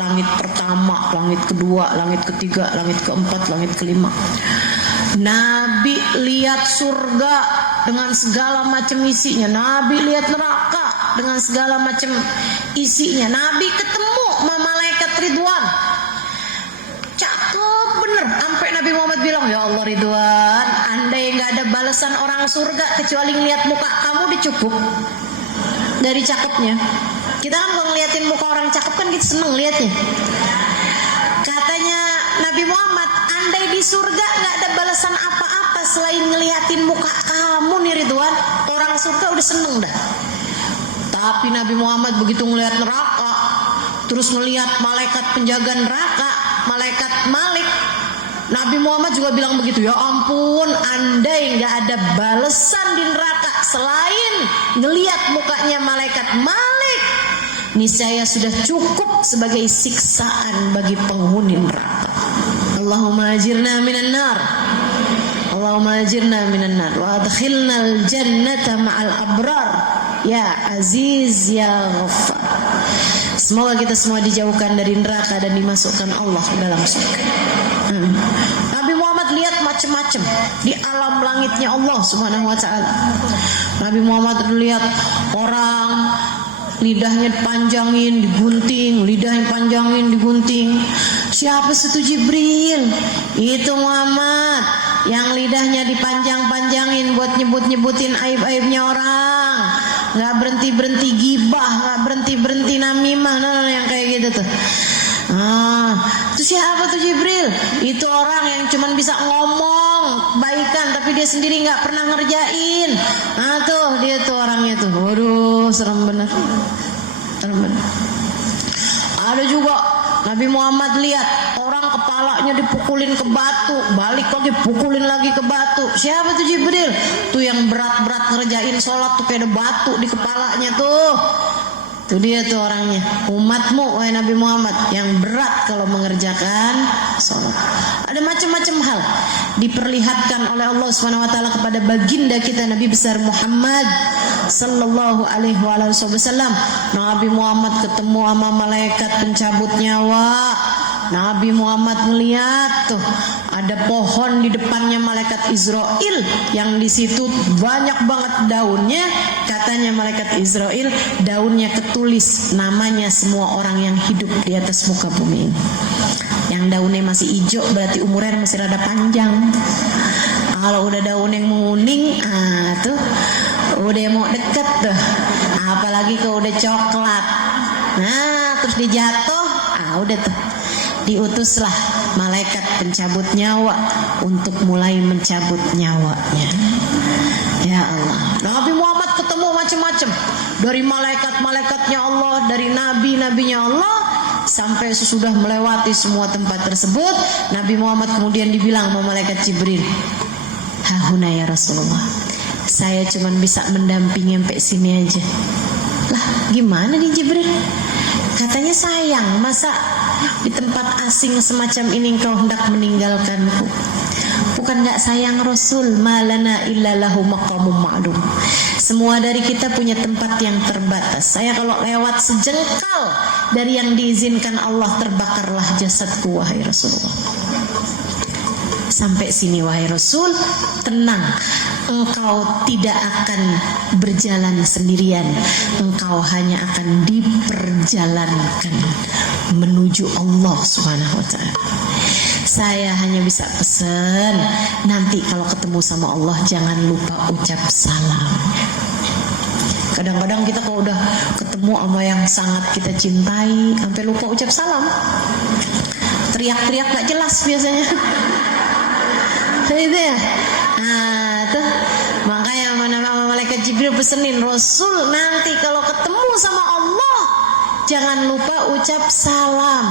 langit pertama, langit kedua, langit ketiga, langit keempat, langit kelima. Nabi lihat surga dengan segala macam isinya. Nabi lihat neraka dengan segala macam isinya. Nabi ketemu sama malaikat Ridwan. Cakep bener. Sampai Nabi Muhammad bilang, ya Allah Ridwan, andai gak ada balasan orang surga kecuali ngeliat muka kamu dicukup dari cakepnya. Kita kan kalau ngeliatin muka orang cakep kan kita seneng liatnya. Katanya Nabi Muhammad, andai di surga gak ada balasan apa-apa selain ngeliatin muka kamu nih Ridwan, orang surga udah seneng dah. Tapi Nabi Muhammad begitu ngeliat neraka, terus ngeliat malaikat penjaga neraka, malaikat Malik, Nabi Muhammad juga bilang begitu, ya ampun, andai gak ada balasan di neraka selain ngeliat mukanya malaikat Malik, niscaya sudah cukup sebagai siksaan bagi penghuni neraka. Allahumma ajirna minan nar, Allahumma ajirna minan nar wa adkhilnal jannata ma'al abrar ya aziz ya ghaffar. Semoga kita semua dijauhkan dari neraka dan dimasukkan Allah ke dalam surga. Nabi Muhammad lihat macam-macam di alam langitnya Allah Subhanahu wa taala. Nabi Muhammad lihat orang lidahnya panjangin, digunting, lidahnya panjangin, digunting. Siapa itu Jibril? Itu Muhammad yang lidahnya dipanjang-panjangin buat nyebut-nyebutin aib-aibnya orang. Gak berhenti-berhenti gibah, gak berhenti-berhenti namimah, yang kayak gitu tuh. Itu siapa tuh Jibril? Itu orang yang cuman bisa ngomong kebaikan tapi dia sendiri nggak pernah ngerjain. Nah tuh dia tuh orangnya tuh, waduh serem bener, serem bener. Ada juga Nabi Muhammad lihat orang kepalanya dipukulin ke batu, balik lagi pukulin lagi ke batu. Siapa tuh? Jibril. Tuh yang berat-berat ngerjain sholat tuh kayak ada batu di kepalanya tuh. Tuh dia tuh orangnya. Umatmu wahai Nabi Muhammad yang berat kalau mengerjakan sholat. Ada macam-macam hal diperlihatkan oleh Allah Subhanahu wa taala kepada baginda kita Nabi besar Muhammad sallallahu alaihi wasallam. Nabi Muhammad ketemu sama malaikat pencabut nyawa. Nabi Muhammad melihat tuh ada pohon di depannya malaikat Israel yang di situ banyak banget daunnya. Katanya malaikat Israel daunnya ketulis namanya semua orang yang hidup di atas muka bumi ini. Yang daunnya masih hijau berarti umurnya masih rada panjang. Kalau udah daun yang menguning, tuh udah mau deket tuh. Apalagi kalau udah coklat, nah terus dia jatuh, udah tuh diutuslah malaikat pencabut nyawa untuk mulai mencabut nyawanya. Ya Allah, Nabi Muhammad ketemu macam-macam, dari malaikat-malaikatnya Allah, dari nabi-nabinya Allah, sampai sesudah melewati semua tempat tersebut, Nabi Muhammad kemudian dibilang sama malaikat Jibril, hahuna ya Rasulullah, saya cuma bisa mendampingi sampai sini aja. Lah gimana nih Jibril? Katanya sayang, masa di tempat asing semacam ini engkau hendak meninggalkanku? Bukan gak sayang Rasul, malana illalahu maqamum ma'lum. Semua dari kita punya tempat yang terbatas. Saya kalau lewat sejengkal dari yang diizinkan Allah, terbakarlah jasadku wahai Rasulullah. Sampai sini wahai Rasul, tenang, engkau tidak akan berjalan sendirian, engkau hanya akan diperjalankan menuju Allah Subhanahu wa taala. Saya hanya bisa pesan, nanti kalau ketemu sama Allah jangan lupa ucap salam. Kadang-kadang kita kalau udah ketemu sama yang sangat kita cintai sampai lupa ucap salam. Teriak-teriak gak jelas biasanya. Itu ya. Nah, tuh makanya malaikat Jibril pesenin Rasul, nanti kalau ketemu sama Allah jangan lupa ucap salam.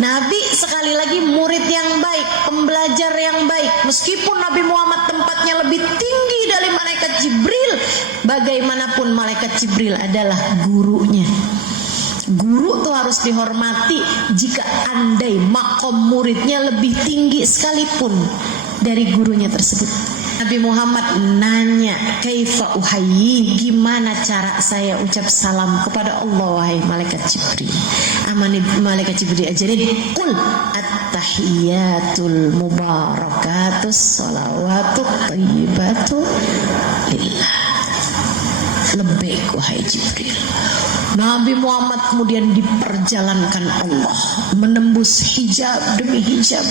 Nabi sekali lagi murid yang baik, pembelajar yang baik. Meskipun Nabi Muhammad tempatnya lebih tinggi dari malaikat Jibril, bagaimanapun malaikat Jibril adalah gurunya. Guru tuh harus dihormati jika andai makom muridnya lebih tinggi sekalipun dari gurunya tersebut. Nabi Muhammad nanya, kaifa uhayyi, gimana cara saya ucap salam kepada Allah wahai malaikat Jibril? Malaikat Jibril ajarin, qul at-tahiyatul mubarakatus salawatut thayyibatu lillah. Lebih wahai Jibril. Nabi Muhammad kemudian diperjalankan Allah, menembus hijab demi hijab,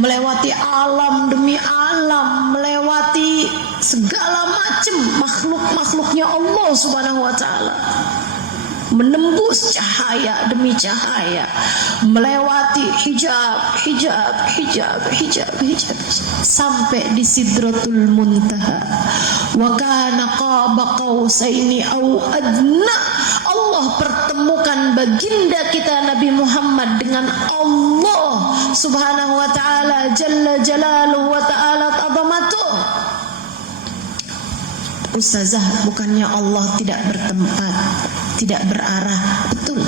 melewati alam demi alam, melewati segala macam makhluk-makhluknya Allah Subhanahu wa taala, menembus cahaya demi cahaya, melewati hijab sampai di Sidratul Muntaha. Wa kana qaba qausaini au adna. Allah pertemukan baginda kita Nabi Muhammad dengan Allah Subhanahu wa taala, jalla jalaluhu wa ta'ala azamatuh. Ustazah, bukannya Allah tidak bertempat, tidak berarah? Betul,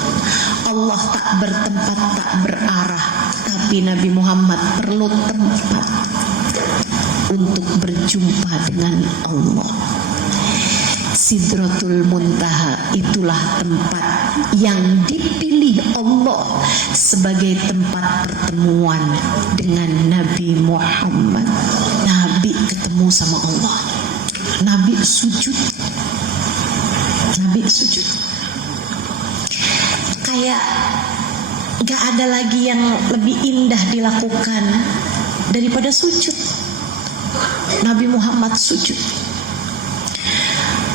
Allah tak bertempat, tak berarah, tapi Nabi Muhammad perlu tempat untuk berjumpa dengan Allah. Sidratul Muntaha itulah tempat yang dipilih Allah sebagai tempat pertemuan dengan Nabi Muhammad. Nabi ketemu sama Allah, Nabi sujud, kayak gak ada lagi yang lebih indah dilakukan daripada sujud. Nabi Muhammad sujud.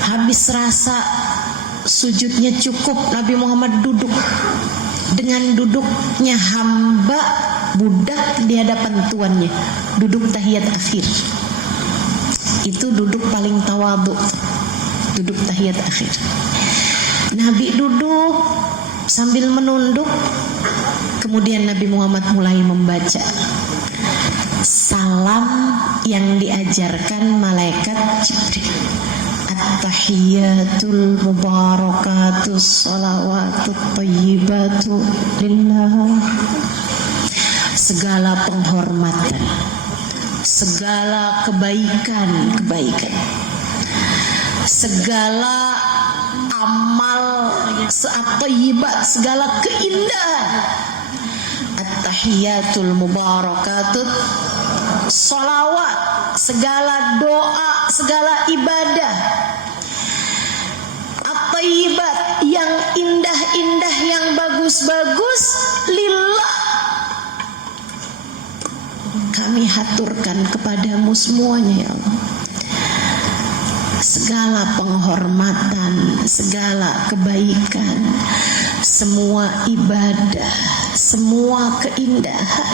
Habis rasa sujudnya cukup, Nabi Muhammad duduk dengan duduknya hamba budak di hadapan tuannya. duduk tahiyat akhir. Itu duduk paling tawadhu, duduk tahiyat akhir. Nabi duduk sambil menunduk. Kemudian Nabi Muhammad mulai membaca salam yang diajarkan malaikat Jibril. At-tahiyatul mubarakatus salawatut thayyibatu lillah. Segala penghormatan, segala kebaikan, segala amal at-thayyibat, segala keindahan. At-tahiyatul mubarakatut, salawat, segala doa, segala ibadah. At-thayyibat, yang indah-indah, yang bagus-bagus, lillah, kami haturkan kepadamu semuanya ya Allah. Segala penghormatan, segala kebaikan, semua ibadah, semua keindahan,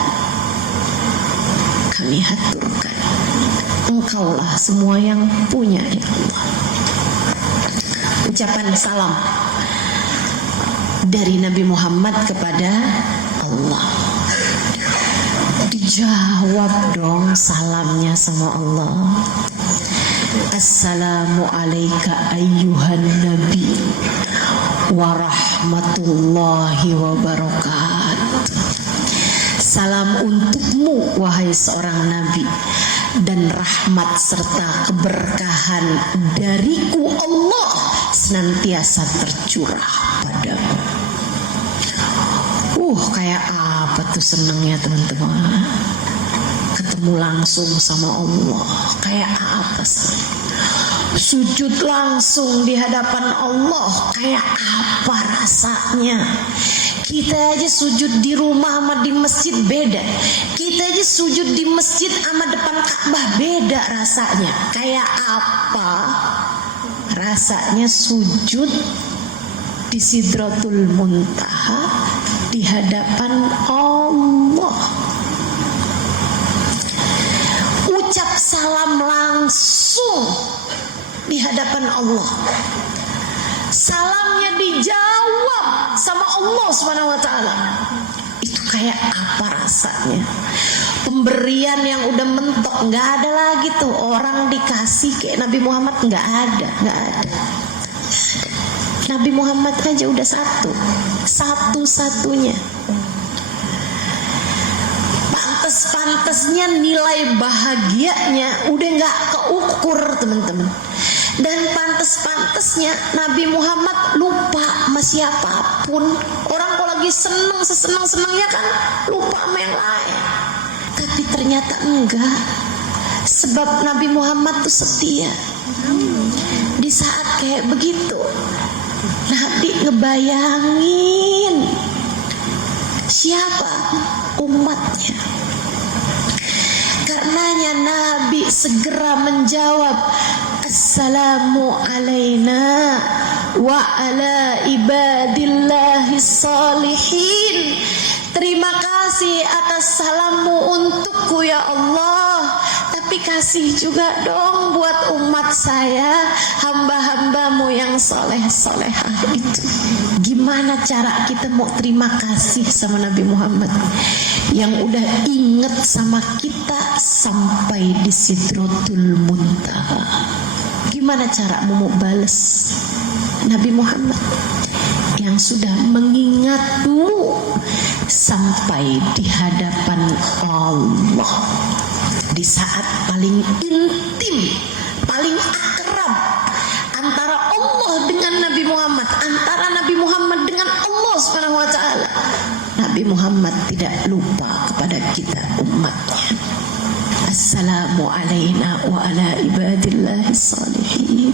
kami haturkan. Engkaulah semua yang punya ya Allah. Ucapan salam dari Nabi Muhammad kepada Allah. Dijawab dong salamnya sama Allah. Assalamu alayka ayyuhan nabi wa rahmatullahi wa barakatuh. Salam untukmu wahai seorang nabi, dan rahmat serta keberkahan dariku Allah senantiasa tercurah padamu. Kayak apa tuh senangnya teman-teman, ketemu langsung sama Allah. Kayak apa sih sujud langsung di hadapan Allah, kayak apa rasanya. Kita aja sujud di rumah sama di masjid beda. Kita aja sujud di masjid sama depan Ka'bah beda rasanya. Kayak apa rasanya sujud di Sidratul Muntaha di hadapan Allah. Ucap salam langsung di hadapan Allah. Salamnya dijawab sama Allah Subhanahu wa taala. Itu kayak apa rasanya? Pemberian yang udah mentok, nggak ada lagi tuh orang dikasih kayak Nabi Muhammad, nggak ada. Nabi Muhammad aja udah satu-satunya. Pantes-pantesnya nilai bahagianya udah nggak keukur teman-teman. Dan pantes-pantesnya Nabi Muhammad lupa sama siapapun. Orang kalau lagi sesenang-senangnya kan lupa sama yang lain. Tapi ternyata enggak. Sebab Nabi Muhammad tuh setia. Di saat kayak begitu, Nabi ngebayangin siapa umatnya. Karenanya Nabi segera menjawab, Assalamu alaina wa ala ibadillahi salihin. Terima kasih atas salammu untukku ya Allah. Tapi kasih juga dong buat umat saya, hamba-hambamu yang soleh-solehah itu. Gimana cara kita mau terima kasih sama Nabi Muhammad yang udah inget sama kita sampai di Sidratul Muntaha? Gimana cara mau bales Nabi Muhammad yang sudah mengingatmu sampai di hadapan Allah di saat paling intim, paling akrab antara Allah dengan Nabi Muhammad, antara Nabi Muhammad dengan Allah Subhanahu wa taala. Nabi Muhammad tidak lupa kepada kita umatnya. Assalamu alaina wa ala ibadillahi salihin.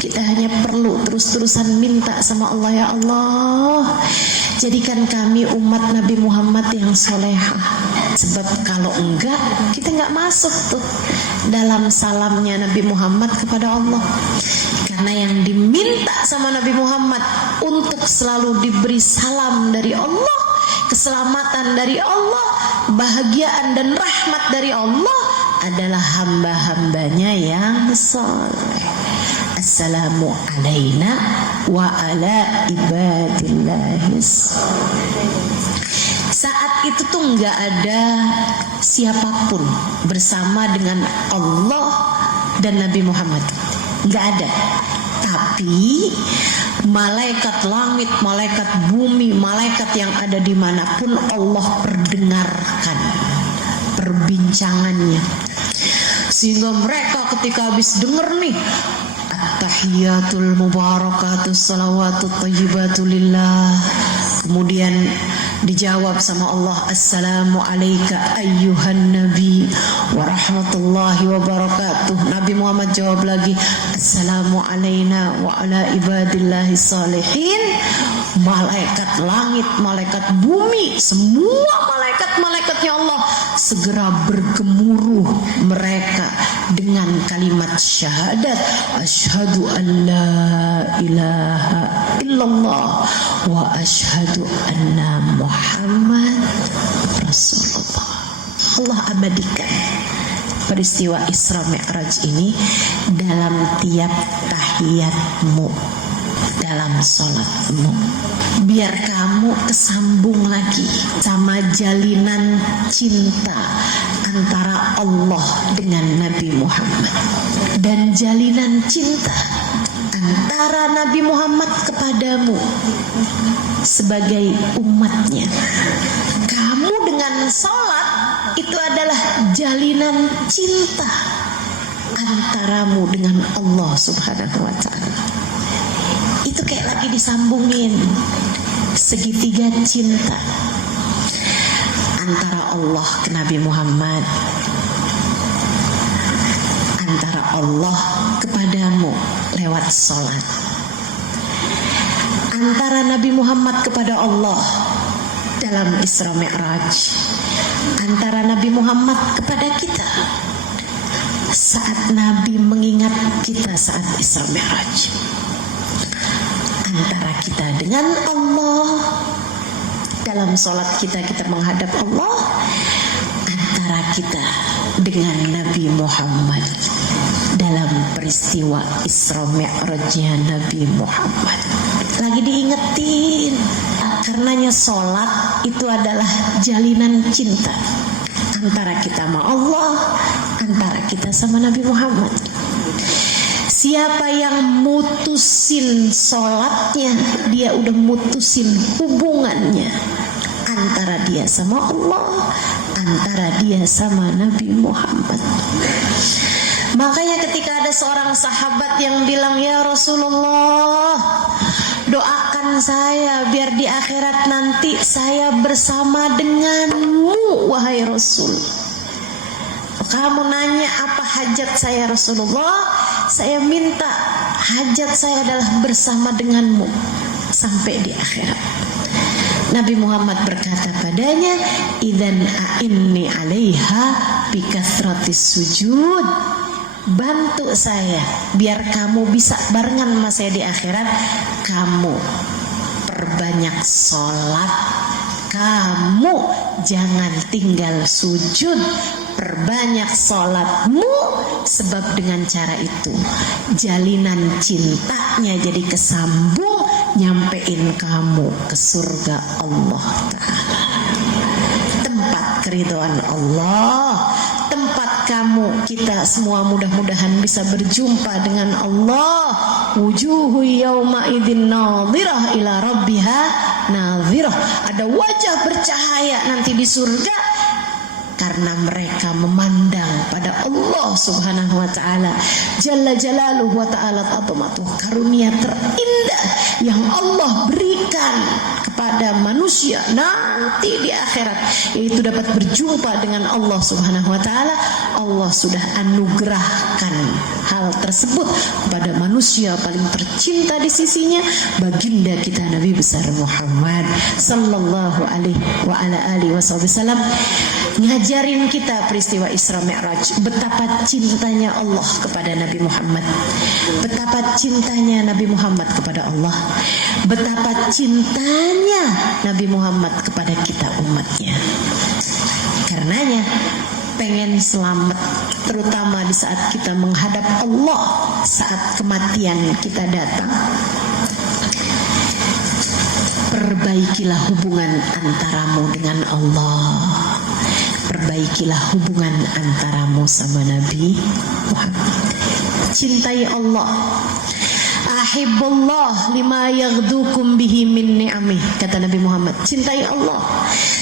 Kita hanya perlu terus-terusan minta sama Allah, ya Allah, jadikan kami umat Nabi Muhammad yang solehah. Sebab kalau enggak, kita enggak masuk tuh dalam salamnya Nabi Muhammad kepada Allah. Karena yang diminta sama Nabi Muhammad untuk selalu diberi salam dari Allah, keselamatan dari Allah, kebahagiaan dan rahmat dari Allah adalah hamba-hambanya yang soleh. Assalamu alaina wa ala ibadillahis. Saat itu tuh nggak ada siapapun bersama dengan Allah dan Nabi Muhammad, nggak ada. Tapi malaikat langit, malaikat bumi, malaikat yang ada dimanapun Allah perdengarkan perbincangannya, sehingga mereka ketika habis denger nih at-tahiyatul mubarakatus salawatut thayyibatu lillah, kemudian dijawab sama Allah, assalamu alayka ayyuhan nabi wa rahmatullahi wa barakatuh. Nabi Muhammad jawab lagi, assalamu alayna wa ala ibadillahi salihin. Malaikat langit, malaikat bumi, semua malaikat-malaikatnya Allah segera bergemuruh mereka dengan kalimat syahadat, asyhadu an la ilaha illallah wa asyhadu anna Muhammad Rasulullah. Allah abadikan peristiwa Isra Mi'raj ini dalam tiap tahiyatmu, dalam sholatmu, biar kamu kesambung lagi sama jalinan cinta antara Allah dengan Nabi Muhammad, dan jalinan cinta antara Nabi Muhammad kepadamu sebagai umatnya. Kamu dengan sholat itu adalah jalinan cinta antaramu dengan Allah Subhanahu wa ta'ala. Itu kayak lagi disambungin segitiga cinta antara Allah ke Nabi Muhammad, antara Allah kepadamu lewat sholat, antara Nabi Muhammad kepada Allah dalam Isra Mi'raj, antara Nabi Muhammad kepada kita saat Nabi mengingat kita saat Isra Mi'raj, antara kita dengan Allah dalam sholat kita menghadap Allah, antara kita dengan Nabi Muhammad dalam peristiwa Isra Mi'rajnya Nabi Muhammad. Lagi diingetin, karenanya sholat itu adalah jalinan cinta antara kita sama Allah, antara kita sama Nabi Muhammad. Siapa yang mutusin sholatnya, dia udah mutusin hubungannya antara dia sama Allah, antara dia sama Nabi Muhammad. Makanya ketika ada seorang sahabat yang bilang, ya Rasulullah, doakan saya biar di akhirat nanti saya bersama denganmu, wahai Rasul. Kamu nanya apa hajat saya Rasulullah? Saya minta hajat saya adalah bersama denganmu sampai di akhirat. Nabi Muhammad berkata padanya, idzan a'inni 'alaiha bikasratis sujud. Bantu saya biar kamu bisa barengan sama saya di akhirat. Kamu perbanyak sholat, kamu jangan tinggal sujud, perbanyak sholatmu, sebab dengan cara itu jalinan cintanya jadi kesambung, nyampein kamu ke surga Allah Ta'ala, tempat keridhaan Allah, tempat kamu, kita semua mudah-mudahan bisa berjumpa dengan Allah. Wujuhu yawma idzin nadhirah ila rabbiha nadhirah. Ada wajah bercahaya nanti di surga karena mereka memandang pada Allah Subhanahu wa ta'ala Jalla Jalaluhu wa ta'ala azamatuh. Karunia terindah yang Allah berikan kepada manusia nanti di akhirat, yaitu dapat berjumpa dengan Allah Subhanahu wa ta'ala. Allah sudah anugerahkan hal tersebut kepada manusia paling tercinta di sisinya, baginda kita Nabi besar Muhammad sallallahu alaihi wa ala alihi wasallam, ngajarin kita peristiwa Isra Mi'raj, betapa cintanya Allah kepada Nabi Muhammad, betapa cintanya Nabi Muhammad kepada Allah, betapa cintanya Nabi Muhammad kepada kita umatnya. karenanya pengen selamat, terutama di saat kita menghadap Allah, saat kematian kita datang, perbaikilah hubungan antaramu dengan Allah, perbaikilah hubungan antaramu sama Nabi Muhammad. Cintai Allah. Ahibbullah lima yaghdukum bihi min ni'amih, kata Nabi Muhammad. Cintai Allah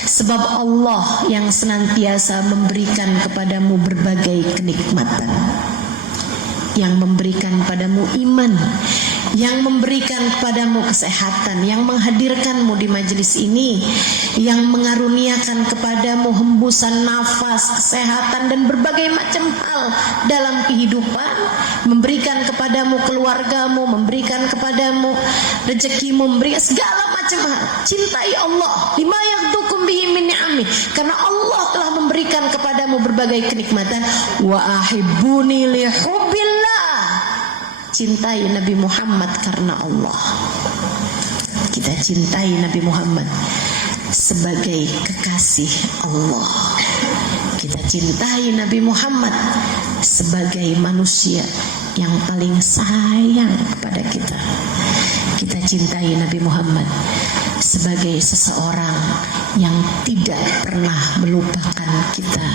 sebab Allah yang senantiasa memberikan kepadamu berbagai kenikmatan, yang memberikan padamu iman, yang memberikan kepadamu kesehatan, yang menghadirkanmu di majelis ini, yang mengaruniakan kepadamu hembusan nafas, kesehatan dan berbagai macam hal dalam kehidupan, memberikan kepadamu keluargamu, memberikan kepadamu rezekimu, memberikan segala macam hal. Cintai Allah, lima yaghdukum bihi min ni'amih, karena Allah telah memberikan kepadamu berbagai kenikmatan. Wa ahibbuni li hubbillah, cintai Nabi Muhammad karena Allah. Kita cintai Nabi Muhammad sebagai kekasih Allah. Kita cintai Nabi Muhammad sebagai manusia yang paling sayang kepada kita. Kita cintai Nabi Muhammad sebagai seseorang yang tidak pernah melupakan kita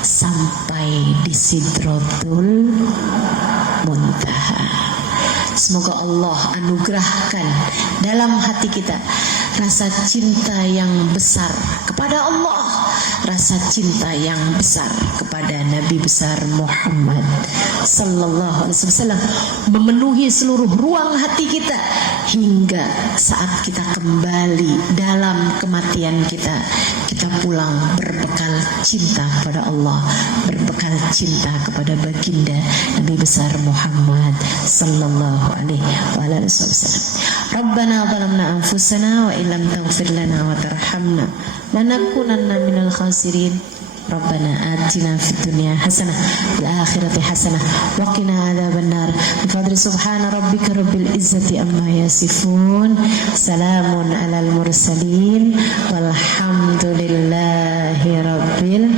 sampai di Sidratul Muntaha. Semoga Allah anugerahkan dalam hati kita rasa cinta yang besar kepada Allah, rasa cinta yang besar kepada Nabi besar Muhammad sallallahu alaihi wasallam, memenuhi seluruh ruang hati kita hingga saat kita kembali dalam kematian kita pulang berbekal cinta kepada Allah, berbekal cinta kepada baginda Nabi besar Muhammad sallallahu alaihi wasallam. Rabbana zalamna anfusana wa illam taghfir lana wa tarhamna lanakunanna minal khasirin. Rabbana atina fid dunya hasanah wal akhirati hasanah wa qina adzabannar. Bi subhana rabbika rabbil izzati amma yasifun. Salamun alal mursalin walhamdulillahi rabbil